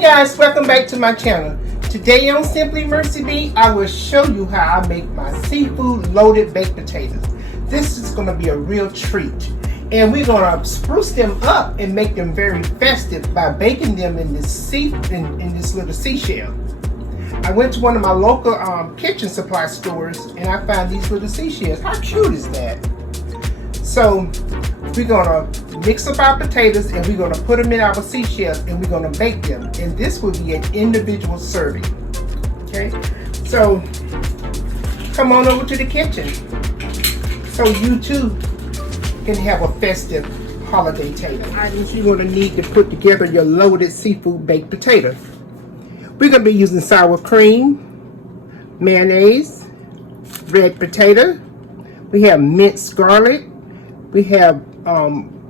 Hey guys, welcome back to my channel. Today on Simply Mercy B, I will show you how I make my seafood loaded baked potatoes. This is going to be a real treat. And we're going to spruce them up and make them very festive by baking them in this little seashell. I went to one of my local kitchen supply stores and I found these little seashells. How cute is that? So we're going to mix up our potatoes and we're going to put them in our seashells and we're going to bake them. And this will be an individual serving. Okay, so come on over to the kitchen so you too can have a festive holiday table. Items you're going to need to put together your loaded seafood baked potato. We're going to be using sour cream, mayonnaise, red potato. We have minced garlic. We have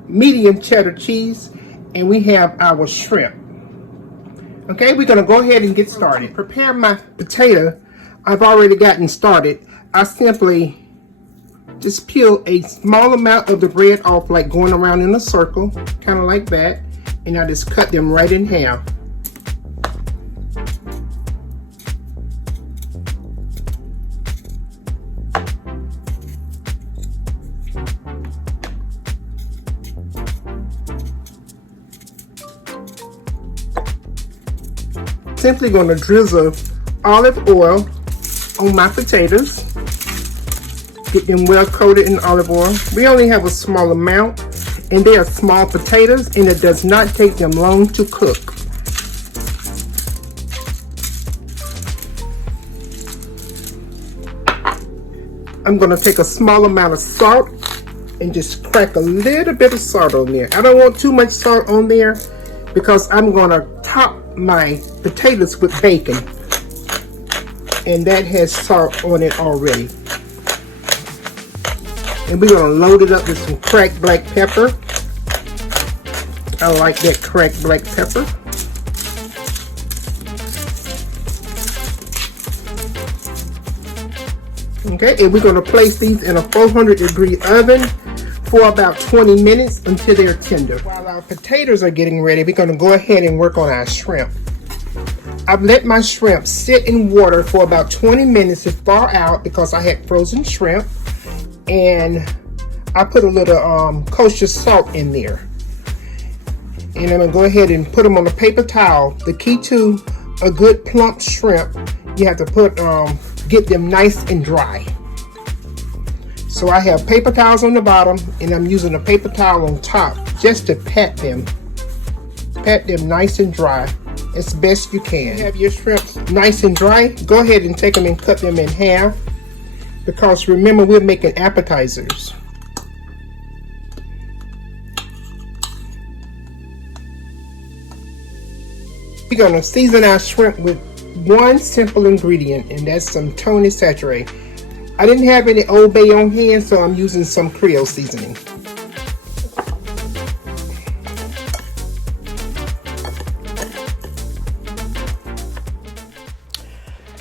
medium cheddar cheese, and we have our shrimp. Okay, we're going to go ahead and get started. To prepare my potato, I've already gotten started. I simply just peel a small amount of the bread off, like going around in a circle, kind of like that, and I just cut them right in half. Simply going to drizzle olive oil on my potatoes. Get them well coated in olive oil. We only have a small amount and they are small potatoes and it does not take them long to cook. I'm going to take a small amount of salt and just crack a little bit of salt on there. I don't want too much salt on there because I'm going to top my potatoes with bacon, and that has salt on it already. And we're going to load it up with some cracked black pepper. I like that cracked black pepper. Okay, and we're going to place these in a 400-degree oven for about 20 minutes until they're tender. While our potatoes are getting ready, we're going to go ahead and work on our shrimp. I've let my shrimp sit in water for about 20 minutes to thaw out because I had frozen shrimp, and I put a little kosher salt in there. And I'm going to go ahead and put them on a paper towel. The key to a good plump shrimp, you have to get them nice and dry. So I have paper towels on the bottom and I'm using a paper towel on top just to pat them nice and dry as best you can. Have your shrimps nice and dry, go ahead and take them and cut them in half, because remember, we're making appetizers. We're going to season our shrimp with one simple ingredient, and that's some Tony Saturated. I didn't have any Old Bay on hand, so I'm using some Creole seasoning.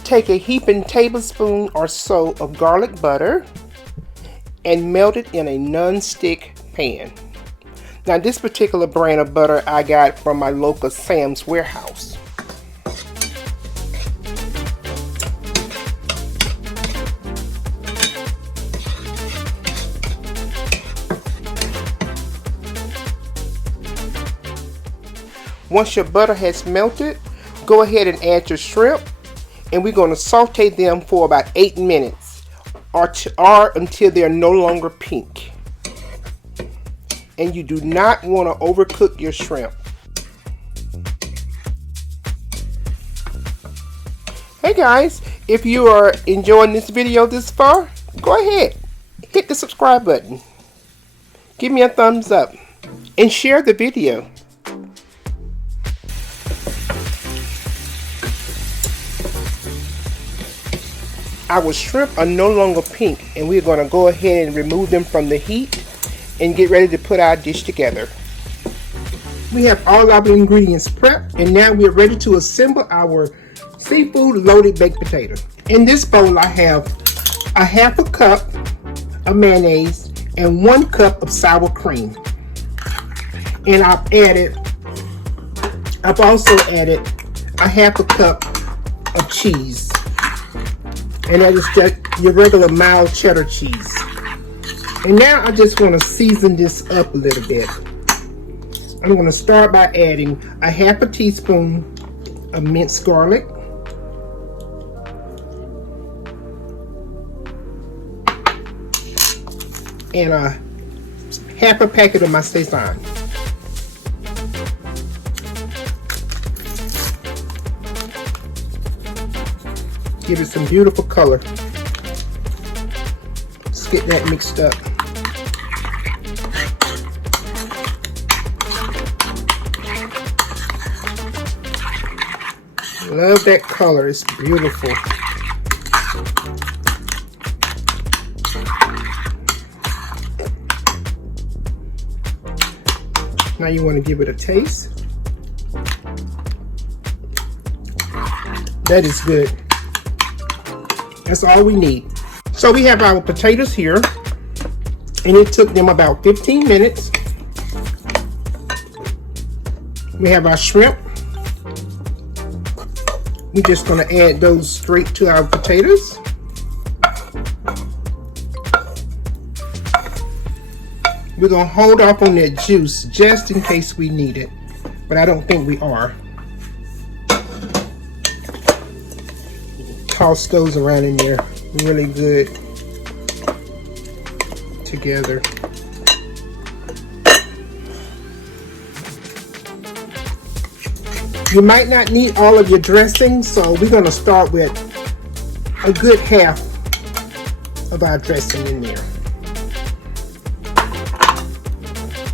Take a heaping tablespoon or so of garlic butter and melt it in a non-stick pan. Now this particular brand of butter I got from my local Sam's Warehouse. Once your butter has melted, go ahead and add your shrimp, and we're going to saute them for about 8 minutes or until they're no longer pink. And you do not want to overcook your shrimp. Hey guys, if you are enjoying this video this far, go ahead, hit the subscribe button, give me a thumbs up, and share the video. Our shrimp are no longer pink, and we're going to go ahead and remove them from the heat and get ready to put our dish together. We have all our ingredients prepped, and now we're ready to assemble our seafood loaded baked potato. In this bowl I have a half a cup of mayonnaise and 1 cup of sour cream. And I've also added a half a cup of cheese. And that is just your regular mild cheddar cheese. And now I just want to season this up a little bit. I'm going to start by adding a half a teaspoon of minced garlic. And a half a packet of my Sazon. Give it some beautiful color. Let's get that mixed up. Love that color, it's beautiful. Now you want to give it a taste. That is good. That's all we need. So we have our potatoes here, and it took them about 15 minutes. We have our shrimp. We're just going to add those straight to our potatoes. We're going to hold off on that juice just in case we need it, but I don't think we are. Toss those around in there really good together. You might not need all of your dressing, so we're going to start with a good half of our dressing in there.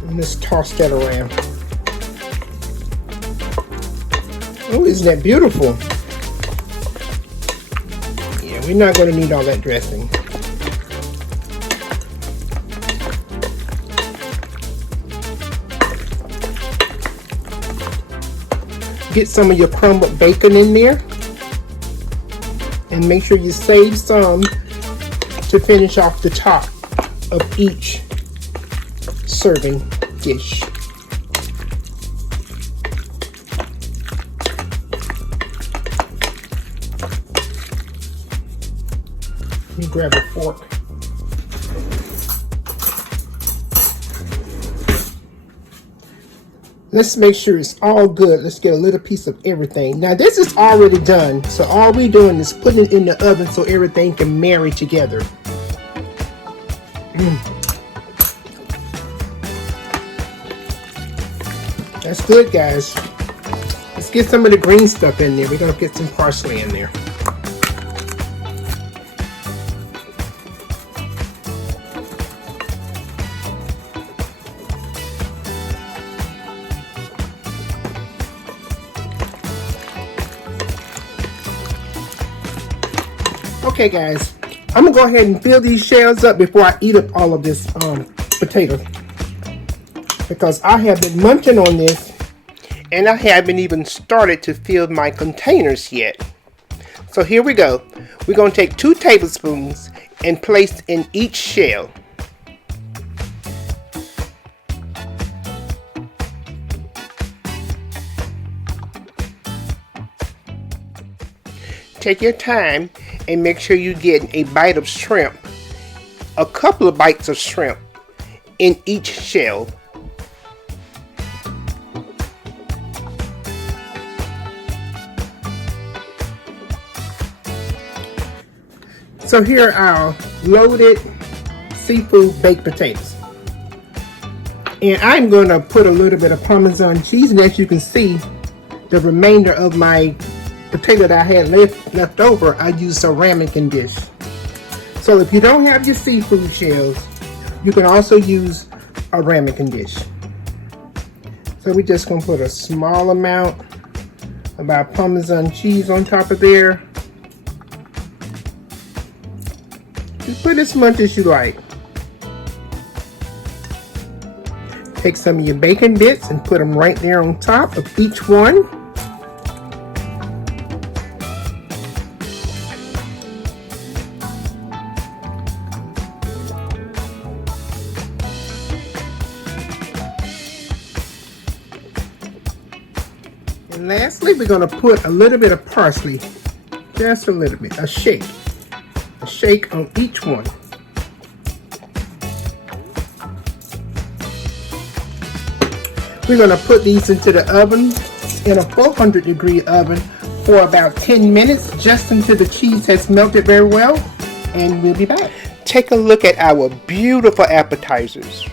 And let's toss that around. Oh, isn't that beautiful? Yeah, we're not going to need all that dressing. Get some of your crumbled bacon in there, and make sure you save some to finish off the top of each serving dish. Let me grab a fork. Let's make sure it's all good. Let's get a little piece of everything. Now this is already done, so all we're doing is putting it in the oven so everything can marry together. That's good, guys. Let's get some of the green stuff in there. We're gonna get some parsley in there. Okay guys, I'm gonna go ahead and fill these shells up before I eat up all of this potato, because I have been munching on this and I haven't even started to fill my containers yet. So here we go. We're gonna take 2 tablespoons and place in each shell. Take your time and make sure you get a bite of shrimp, a couple of bites of shrimp in each shell. So here are our loaded seafood baked potatoes. And I'm going to put a little bit of Parmesan cheese, and as you can see, the remainder of my potato that I had left over, I used a ramekin dish. So if you don't have your seafood shells, you can also use a ramekin dish. So we're just going to put a small amount of our Parmesan cheese on top of there. Just put as much as you like. Take some of your bacon bits and put them right there on top of each one. And lastly, we're going to put a little bit of parsley, just a little bit, a shake on each one. We're going to put these into the oven, in a 400-degree oven, for about 10 minutes, just until the cheese has melted very well, and we'll be back. Take a look at our beautiful appetizers.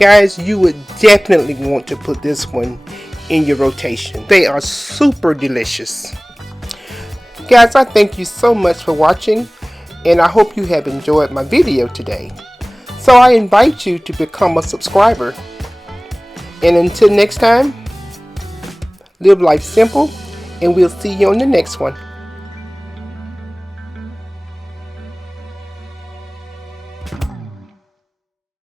Guys, you would definitely want to put this one in your rotation. They are super delicious. Guys, I thank you so much for watching, and I hope you have enjoyed my video today. So I invite you to become a subscriber. And until next time, live life simple, and we'll see you on the next one.